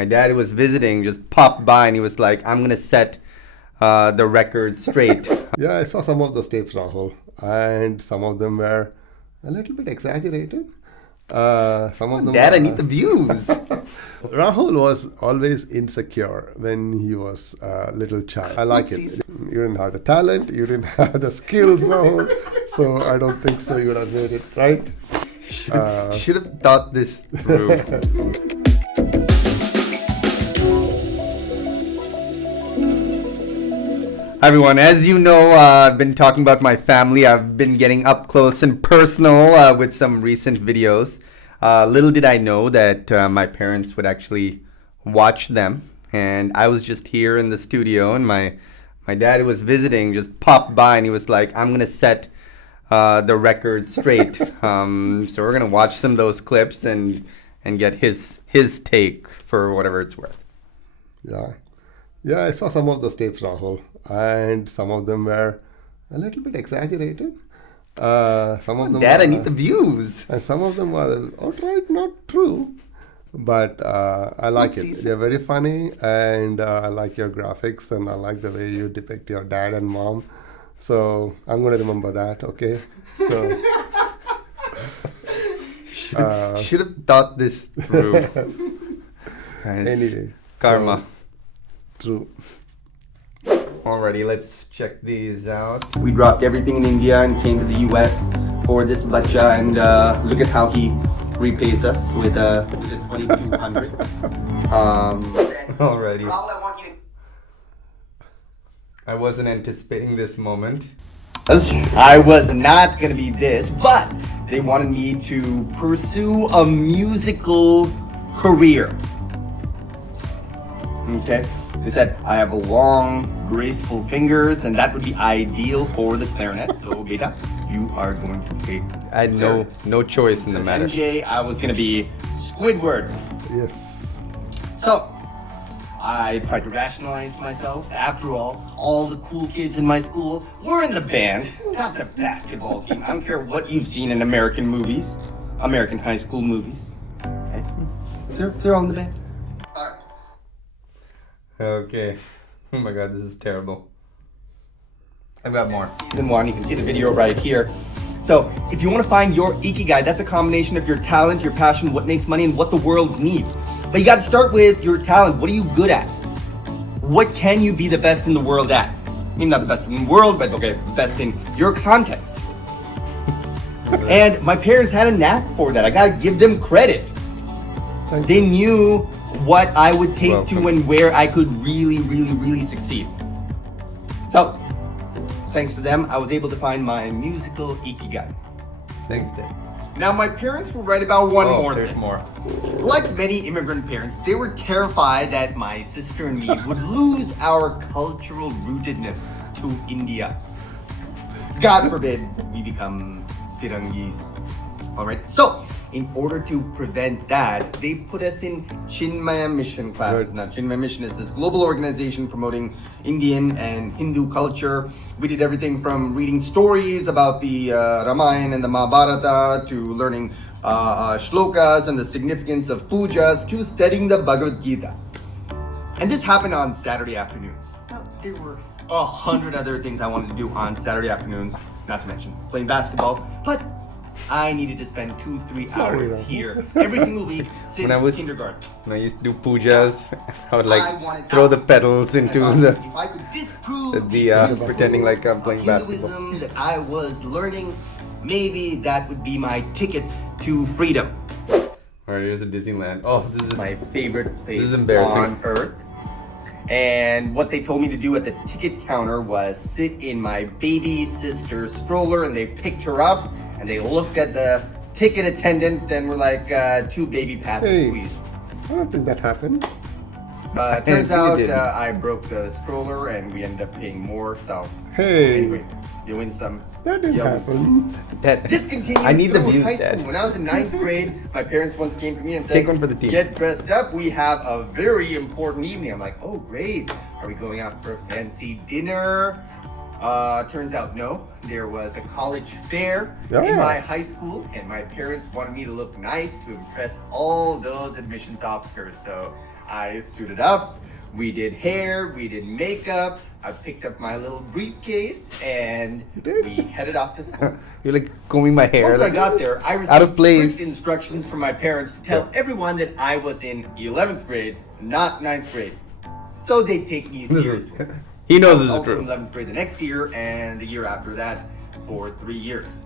My dad was visiting, just popped by, and he was like, I'm going to set the record straight. Yeah, I saw some of those tapes, Rahul, and some of them were a little bit exaggerated. Some of them Dad, I need the views. Rahul was always insecure when he was a little child. I like it. You didn't have the talent, you didn't have the skills, Rahul. So I don't think so you would have made it, right? Should have thought this through. Hi everyone, as you know, I've been talking about my family. I've been getting up close and personal with some recent videos. Little did I know that my parents would actually watch them. And I was just here in the studio, and my dad was visiting, just popped by, and he was like, I'm going to set the record straight. So we're going to watch some of those clips and get his take for whatever it's worth. Yeah, I saw some of those tapes, Rahul, and some of them were a little bit exaggerated. Some of them Dad, I need the views. And some of them are outright not true, but I like it. They're very funny, and I like your graphics, and I like the way you depict your dad and mom. So I'm going to remember that, okay? So should have thought this through. Anyway, karma. So, true. Alrighty, let's check these out. We dropped everything in India and came to the US for this bacha, and look at how he repays us with a 2200. Alrighty. I wasn't anticipating this moment. I was not gonna be this, but they wanted me to pursue a musical career. Okay. They said I have long, graceful fingers, and that would be ideal for the clarinet. So, beta, you are going to take. I had no choice in the matter. MJ, I was gonna be Squidward. Yes. So, I tried to rationalize myself. After all the cool kids in my school were in the band, not the basketball team. I don't care what you've seen in American movies, American high school movies. Okay? They're all in the band. Okay. Oh my god, this is terrible. I've got more. Season 1, you can see the video right here. So, if you want to find your ikigai, that's a combination of your talent, your passion, what makes money, and what the world needs. But you got to start with your talent. What are you good at? What can you be the best in the world at? I mean, not the best in the world, but okay, best in your context. And my parents had a knack for that. I got to give them credit. They knew what I would take to and where I could really succeed. So, thanks to them, I was able to find my musical ikigai. Thanks, Dad. Now, my parents were right about one more. There's more. Like many immigrant parents, they were terrified that my sister and me would lose our cultural rootedness to India. God forbid we become Firangis. Alright, so in order to prevent that, they put us in Chinmaya Mission class. Right. Now, Chinmaya Mission is this global organization promoting Indian and Hindu culture. We did everything from reading stories about the Ramayana and the Mahabharata to learning shlokas and the significance of pujas to studying the Bhagavad Gita. And this happened on Saturday afternoons. Now, there were 100 other things I wanted to do on Saturday afternoons, not to mention playing basketball, but I needed to spend 2-3 hours here every single week since kindergarten. When I used to do pujas, I would throw the pedals into the if I could disprove pretending like I'm playing basketball. Hinduism that I was learning, maybe that would be my ticket to freedom. Alright, here's a Disneyland. Oh, this is my favorite place on earth. And what they told me to do at the ticket counter was sit in my baby sister's stroller, and they picked her up and they looked at the ticket attendant and were like, 2 baby passes, please. I don't think that happened. Turns out I broke the stroller and we ended up paying more, so anyway, you win some. That didn't happen. This continued I need the views, high school. Dad. When I was in 9th grade, my parents once came to me and said, take one for the team. Get dressed up, we have a very important evening. I'm like, oh great, are we going out for a fancy dinner? Turns out no, there was a college fair in my high school, and my parents wanted me to look nice to impress all those admissions officers. So I suited up, we did hair, we did makeup, I picked up my little briefcase, and we headed off to school. You're like combing my hair. Once like, I got there, I out of received place. strict instructions from my parents to tell everyone that I was in 11th grade, not 9th grade. So they take me seriously. He knows I this was is also true. in 11th grade the next year and the year after that for 3 years.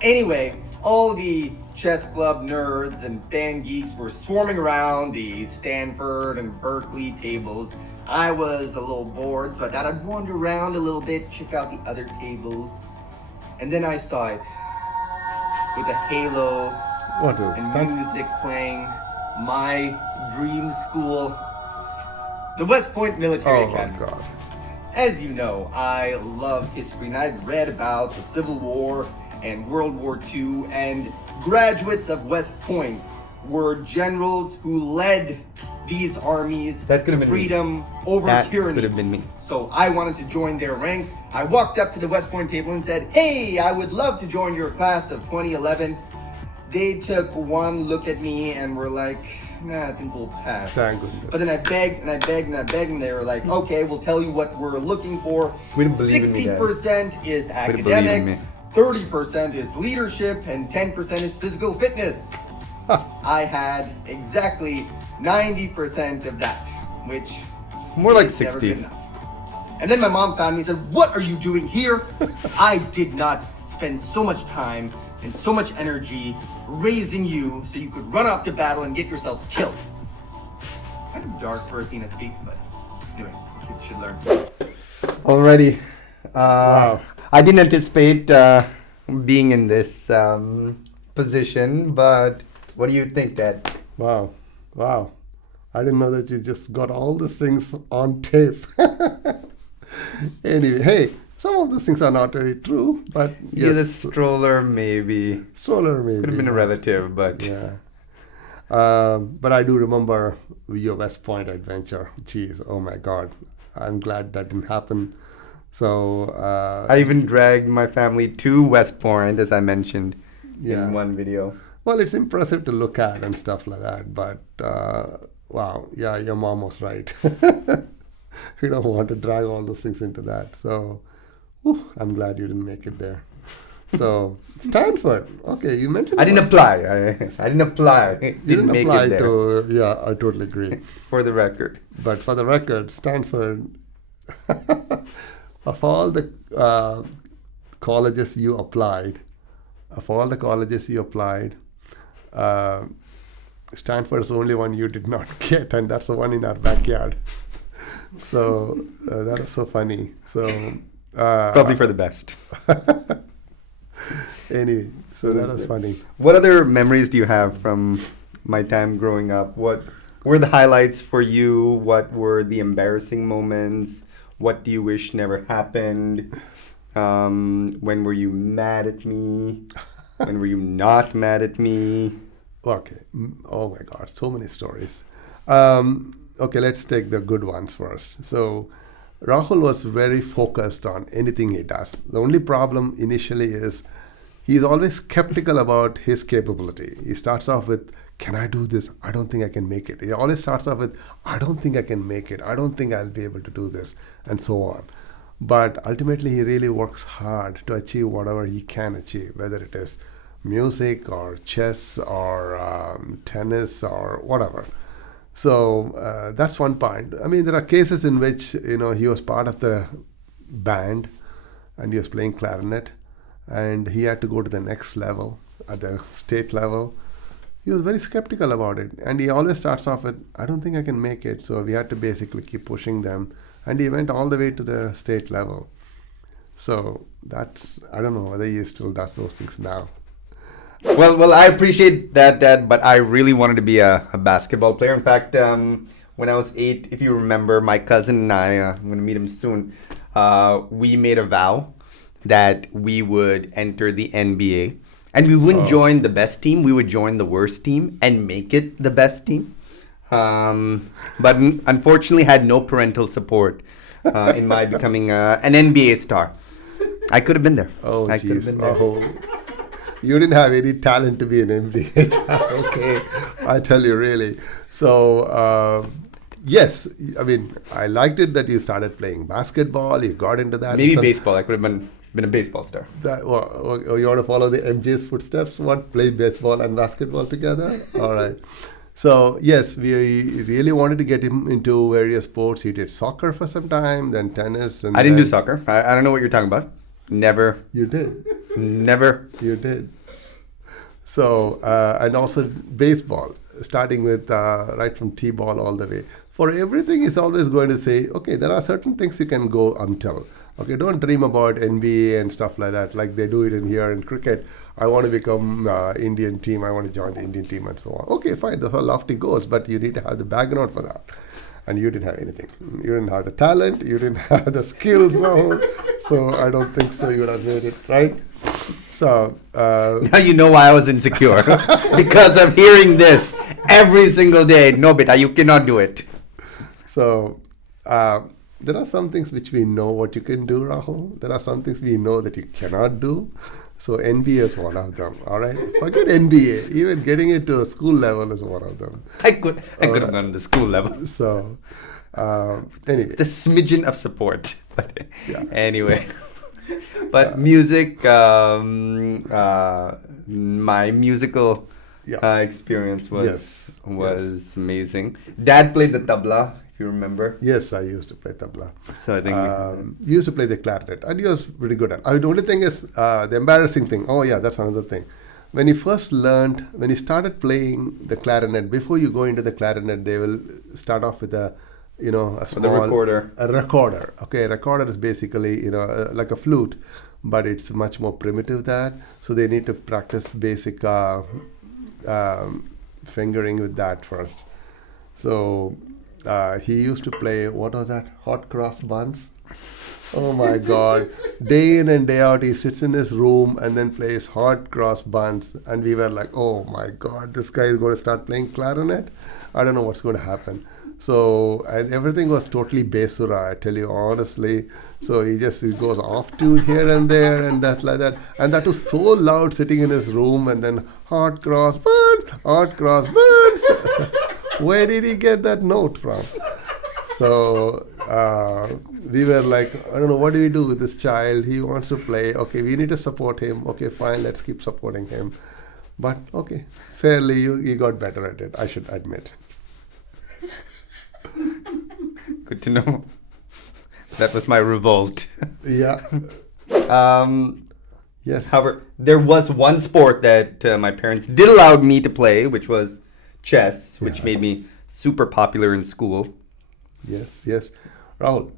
Anyway, all the chess club nerds and band geeks were swarming around the Stanford and Berkeley tables. I was a little bored, so I thought I'd wander around a little bit, check out the other tables. And then I saw it with a halo What is and Stanford? music playing. My dream school, the West Point Military Oh my Academy. God. As you know, I love history and I'd read about the Civil War and World War II, and graduates of West Point were generals who led these armies That could have to been me. freedom over That tyranny. could have been me. So I wanted to join their ranks. I walked up to the West Point table and said, "Hey, I would love to join your class of 2011. They took one look at me and were like, "Nah, I think we'll pass." Thank goodness. But then I begged and I begged and I begged, and they were like, "Okay, we'll tell you what we're looking for. We don't believe in me, guys. 60% is don't believe in academics, me. 30% is leadership, and 10% is physical fitness." I had exactly 90% of that, which More like is never 60. good enough. And then my mom found me and said, "What are you doing here?" I did not spend so much time and so much energy raising you so you could run off to battle and get yourself killed. Kind of dark for Athena Speaks, but anyway, kids should learn. Alrighty. Wow. I didn't anticipate being in this position, but what do you think, Dad? Wow. Wow. I didn't know that you just got all these things on tape. Anyway, hey, some of these things are not very true, but Yeah, the yes, stroller maybe. stroller maybe. Could have been a relative, but Yeah. But I do remember your West Point adventure. Jeez, oh my God. I'm glad that didn't happen. So, I even dragged my family to West Point, as I mentioned Yeah. in one video. well, it's impressive to look at and stuff like that. But, wow, yeah, your mom was right. You don't want to drag all those things into that. So, whew, I'm glad you didn't make it there. So, Stanford. Okay, you mentioned I didn't West- apply. I didn't apply. You Didn't didn't make apply it there. to, yeah, I totally agree. For the record. But for the record, Stanford, of all the colleges you applied, Stanford is the only one you did not get, and that's the one in our backyard. So that is so funny. So Probably for the best. anyway, so that was funny. What other memories do you have from my time growing up? What were the highlights for you? What were the embarrassing moments? What do you wish never happened? When were you mad at me? When were you not mad at me? Okay. Oh my God, so many stories. Okay, let's take the good ones first. So, Rahul was very focused on anything he does. The only problem initially is he's always skeptical about his capability. He starts off with, "Can I do this? I don't think I can make it." He always starts off with, "I don't think I can make it. I don't think I'll be able to do this," and so on. But ultimately, he really works hard to achieve whatever he can achieve, whether it is music or chess or tennis or whatever. So that's one point. I mean, there are cases in which he was part of the band and he was playing clarinet, and he had to go to the next level at the state level. He was very skeptical about it, and he always starts off with, "I don't think I can make it." So we had to basically keep pushing them, and he went all the way to the state level. So that's, I don't know whether he still does those things now. Well, I appreciate that, Dad, but I really wanted to be a basketball player. In fact, when I was 8, if you remember, my cousin and I, I'm going to meet him soon, we made a vow that we would enter the NBA. And we wouldn't join the best team, we would join the worst team and make it the best team. But unfortunately had no parental support in my becoming an NBA star. I could have been there. Oh, I could have jeez. been there. Oh. You didn't have any talent to be an NBA child, okay? I tell you, really. So, yes, I mean, I liked it that you started playing basketball, you got into that. Maybe baseball. I could have been a baseball star. You want to follow the MJ's footsteps? What? Play baseball and basketball together? All right. So, yes, we really wanted to get him into various sports. He did soccer for some time, then tennis. And I didn't do soccer. I don't know what you're talking about. Never. You did. Never. You did. So, and also baseball, starting with right from T-ball all the way. For everything, he's always going to say, okay, there are certain things you can go until. Okay, don't dream about NBA and stuff like that, like they do it in here in cricket. I want to become Indian team. I want to join the Indian team and so on. Okay, fine. Those are lofty goals, but you need to have the background for that. And you didn't have anything. You didn't have the talent. You didn't have the skills, Rahul. So I don't think so. You would have made it, right? So now you know why I was insecure because of hearing this every single day. No, beta, you cannot do it. So there are some things which we know what you can do, Rahul. There are some things we know that you cannot do. So NBA is one of them. All right, forget NBA. Even getting it to a school level is one of them. I could have gone to the school level. So anyway, the smidgen of support. But yeah. Anyway, but music. My musical experience was amazing. Dad played the tabla. You remember? Yes, I used to play tabla. So I think you used to play the clarinet, and he was pretty good at it. The only thing is the embarrassing thing. Oh yeah, that's another thing. When you started playing the clarinet, before you go into the clarinet, they will start off with a small recorder. A recorder. Okay, a recorder is basically like a flute, but it's much more primitive than that. So they need to practice basic fingering with that first. So. He used to play, what was that? Hot cross buns. Oh my God. Day in and day out, he sits in his room and then plays hot cross buns. And we were like, oh my God, this guy is going to start playing clarinet. I don't know what's going to happen. So, and everything was totally Besura, I tell you honestly. So he goes off tune here and there and that's like that. And that was so loud sitting in his room and then hot cross buns, hot cross buns. Where did he get that note from? So we were like, I don't know, what do we do with this child? He wants to play. Okay, we need to support him. Okay, fine, let's keep supporting him. But okay, fairly, you got better at it, I should admit. Good to know. That was my revolt. Yeah. Yes. However, there was one sport that my parents did allow me to play, which was chess, which made me super popular in school. Yes. Rahul,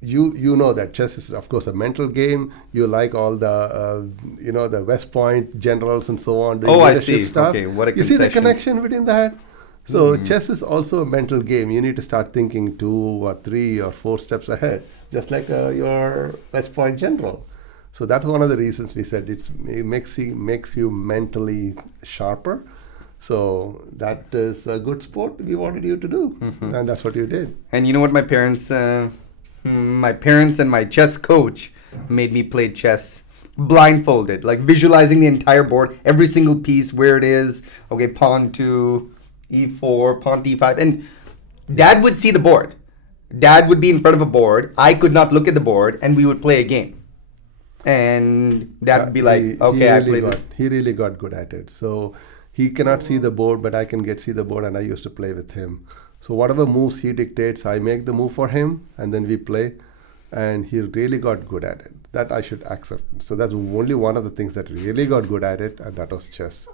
you know that chess is, of course, a mental game. You like all the, the West Point generals and so on. I see. Stuff. Okay, what a concession. You see the connection between that? So chess is also a mental game. You need to start thinking 2 or 3 or 4 steps ahead, just like your West Point general. So that's one of the reasons we said it makes you mentally sharper. So that is a good sport we wanted you to do, and that's what you did. And you know what, my parents and my chess coach made me play chess blindfolded, like visualizing the entire board, every single piece, where it is. Okay, pawn to e4, pawn to e5, and Dad would see the board. Dad would be in front of a board. I could not look at the board, and we would play a game. And Dad would be like, "Okay, I played it." He really got good at it. So. He cannot see the board, but I can see the board, and I used to play with him. So whatever moves he dictates, I make the move for him, and then we play. And he really got good at it. That I should accept. So that's only one of the things that really got good at it, and that was chess.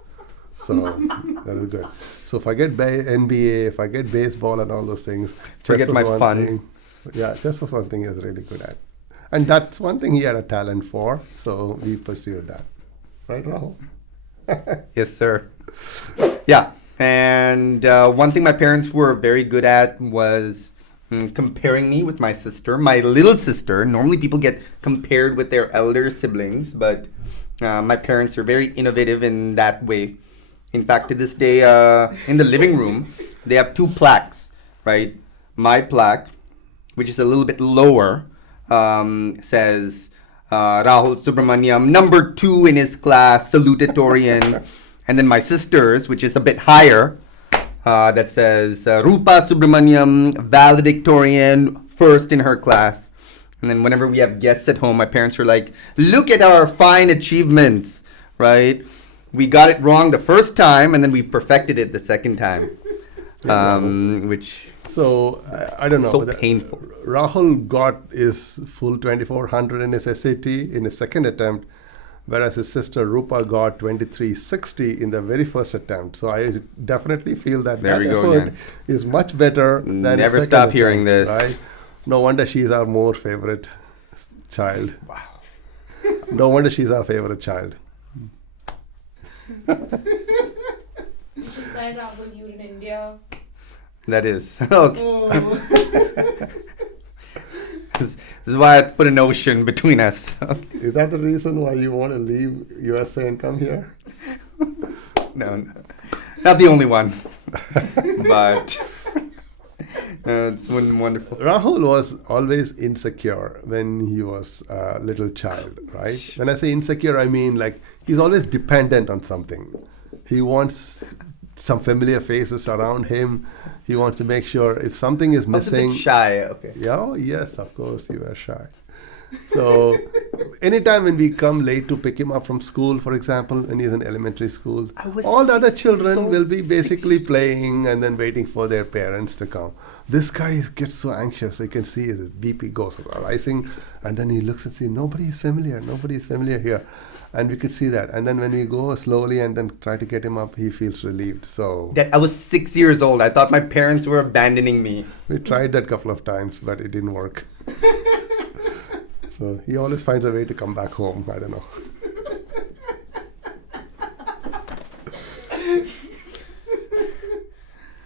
So that is good. So forget NBA, forget baseball and all those things. Forget my fun. Thing. Yeah, chess was one thing he was really good at. And that's one thing he had a talent for. So we pursued that. Right, Rahul? Yes, sir. Yeah, and one thing my parents were very good at was comparing me with my sister, my little sister. Normally people get compared with their elder siblings, but my parents are very innovative in that way. In fact, to this day, in the living room, they have 2 plaques, right? My plaque, which is a little bit lower, says Rahul Subramaniam, number 2 in his class, salutatorian. And then my sister's, which is a bit higher, that says Rupa Subramaniam, valedictorian, first in her class. And then whenever we have guests at home, my parents are like, look at our fine achievements, right? We got it wrong the first time, and then we perfected it the second time. Which... So, I don't know. So painful. Rahul got his full 2400 in his SAT in his second attempt, whereas his sister Rupa got 2360 in the very first attempt. So I definitely feel that effort is much better than Never stop hearing this. Right? No wonder she's our more favorite child. Wow. No wonder she's our favorite child. Which is why Rahul, you're in India. That is. Okay. This is why I put an ocean between us. Is that the reason why you want to leave USA and come here? No, not the only one. But it's wonderful. Rahul was always insecure when he was a little child, right? When I say insecure, I mean like he's always dependent on something. He wants some familiar faces around him. He wants to make sure if something is missing. A bit shy, okay. Yeah, oh, yes, of course you are shy. So anytime when we come late to pick him up from school, for example, when he's in elementary school, all the other children will be basically playing and then waiting for their parents to come. This guy gets so anxious. You can see his BP goes rising, and then he looks and sees nobody is familiar here. And we could see that. And then when we go slowly and then try to get him up, he feels relieved. So that I was 6 years old. I thought my parents were abandoning me. We tried that a couple of times, but it didn't work. So he always finds a way to come back home. I don't know.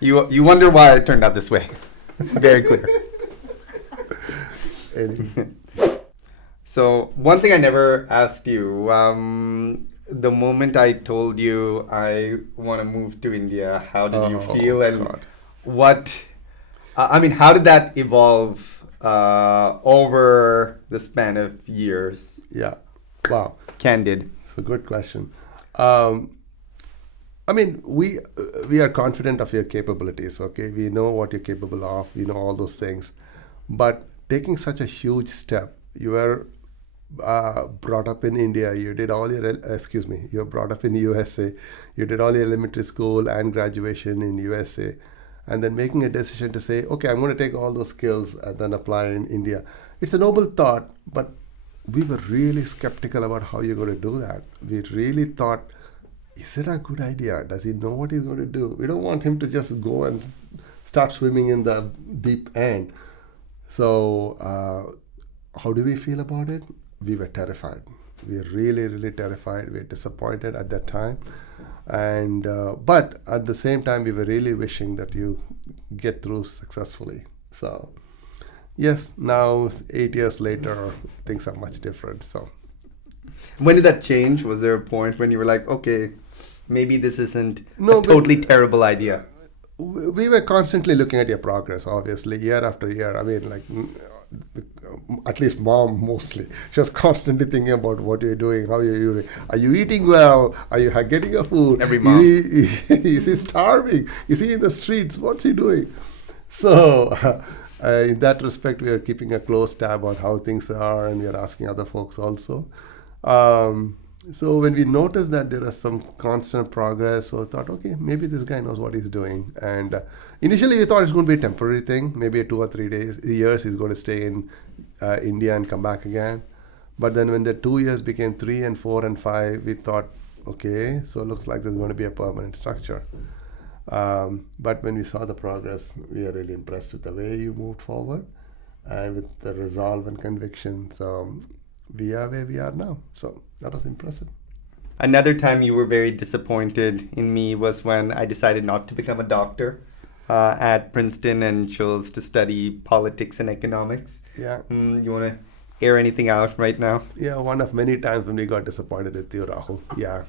You wonder why it turned out this way. Very clear. Anyway. So one thing I never asked you, the moment I told you I want to move to India, how did you feel? And what, how did that evolve over the span of years? Yeah. Wow. Candid. It's a good question. We are confident of your capabilities, okay? We know what you're capable of. We know all those things. But taking such a huge step, you were brought up in India, you did all your, you're brought up in USA, you did all your elementary school and graduation in USA, and then making a decision to say, okay, I'm going to take all those skills and then apply in India. It's a noble thought, but we were really skeptical about how you're going to do that. We really thought, is it a good idea? Does he know what he's going to do? We don't want him to just go and start swimming in the deep end. So how do we feel about it? We were terrified. We were really, really terrified. We were disappointed at that time. And but at the same time, we were really wishing that you get through successfully. So yes, now 8 years later, things are much different. So when did that change? Was there a point when you were like, okay, maybe this isn't a totally terrible idea? We were constantly looking at your progress, obviously, year after year. At least mom mostly. She was constantly thinking about what you're doing, how you're doing. Are you eating well? Are you getting your food? Every mom. Is he starving? Is he in the streets? What's he doing? So in that respect, we are keeping a close tab on how things are, and we are asking other folks also. So when we noticed that there is some constant progress, so I thought, okay, maybe this guy knows what he's doing. And initially we thought it's going to be a temporary thing, maybe 2 or 3 years he's going to stay in India and come back again. But then when the 2 years became 3 and 4 and 5, we thought, okay, so it looks like there's going to be a permanent structure. But when we saw the progress, we are really impressed with the way you moved forward and with the resolve and conviction. So we are where we are now. So that was impressive. Another time you were very disappointed in me was when I decided not to become a doctor at Princeton and chose to study politics and economics. Yeah. You want to air anything out right now? Yeah, one of many times when we got disappointed with you, Rahul. Yeah.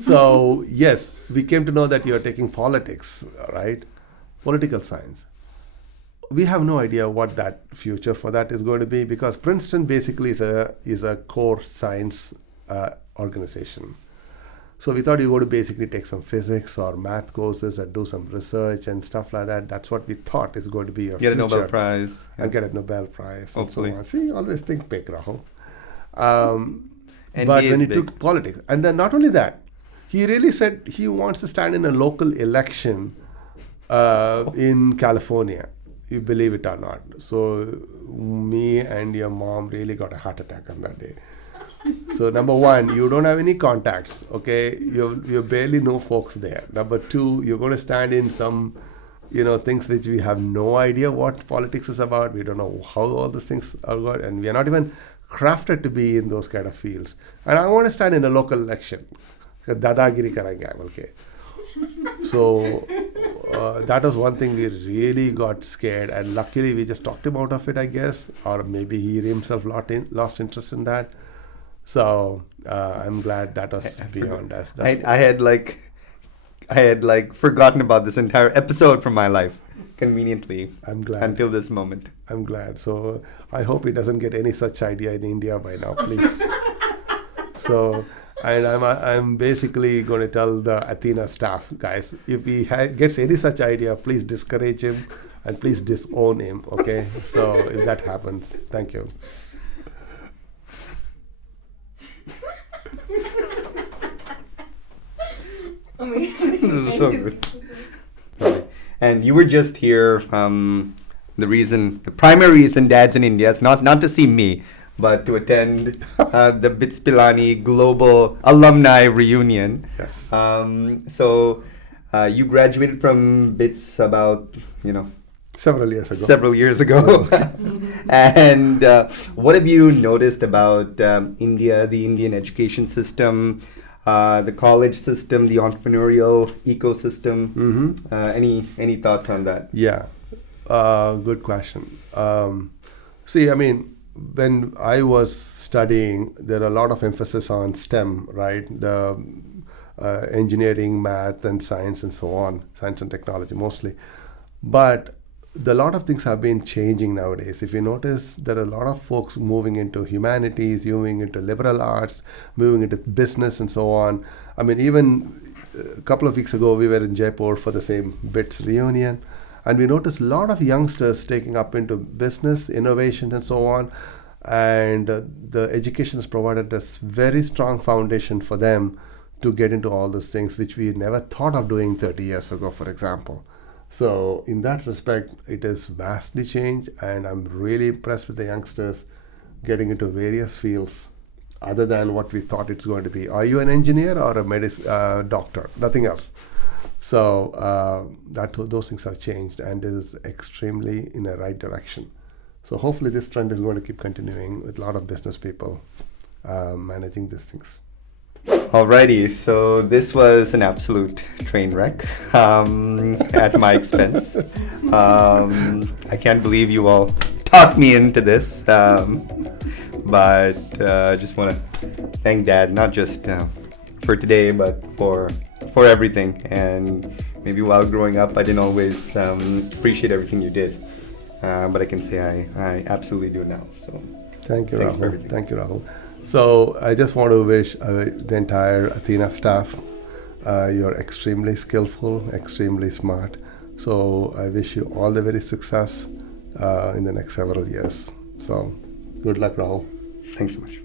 So, yes, we came to know that you're taking politics, right? Political science. we have no idea what that future for that is going to be, because Princeton basically is a core science organization. So we thought you go to basically take some physics or math courses and do some research and stuff like that. That's what we thought is going to be your Get future. a Nobel Prize. And get a Nobel Prize. Hopefully. And so on. See, always think big, Rahul. NDA But is when he big. took politics, and then not only that, he really said he wants to stand in a local election in California. You believe it or not. So me and your mom really got a heart attack on that day. So number one, you don't have any contacts, okay? You barely know folks there. Number two, you're going to stand in some, things which we have no idea what politics is about. We don't know how all these things are going, and we are not even crafted to be in those kind of fields. And I want to stand in a local election. Dadagiri karenge, okay? So that was one thing we really got scared, and luckily we just talked him out of it, I guess, or maybe he himself lost interest in that. So I'm glad that was beyond us. I had forgotten about this entire episode from my life, conveniently. I'm glad. Until this moment. I'm glad. So I hope he doesn't get any such idea in India by now, please. So, and I'm basically going to tell the Athena staff, guys, if he gets any such idea, please discourage him and please disown him, okay? So if that happens, thank you. Amazing. This is so good. Sorry. And you were just here. The primary reason Dad's in India is not to see me, but to attend the BITS Pilani Global Alumni Reunion. Yes. So you graduated from BITS about, Several years ago. several years ago. And what have you noticed about India, the Indian education system, the college system, the entrepreneurial ecosystem? Any thoughts on that? Yeah, good question. See, I mean, when I was studying, there are a lot of emphasis on STEM, right? The engineering, math, and science, and so on, science and technology mostly. But a lot of things have been changing nowadays. If you notice, there are a lot of folks moving into humanities, moving into liberal arts, moving into business, and so on. I mean, even a couple of weeks ago, we were in Jaipur for the same BITS reunion, and we noticed a lot of youngsters taking up into business, innovation, and so on. And the education has provided a very strong foundation for them to get into all those things, which we never thought of doing 30 years ago, for example. So in that respect, it is vastly changed, and I'm really impressed with the youngsters getting into various fields other than what we thought it's going to be. Are you an engineer or a doctor? Nothing else. So those things have changed, and is extremely in the right direction. So hopefully this trend is going to keep continuing with a lot of business people managing these things. Alrighty, so this was an absolute train wreck at my expense. I can't believe you all talked me into this, but just want to thank Dad, not just for today, but for everything. And maybe while growing up, I didn't always appreciate everything you did, but I can say I absolutely do now. So thank you, thanks for Rahul. everything. Thank you, Rahul. So I just want to wish the entire Athena staff, you're extremely skillful, extremely smart. So I wish you all the very success in the next several years. So good luck, Rahul. Thanks so much.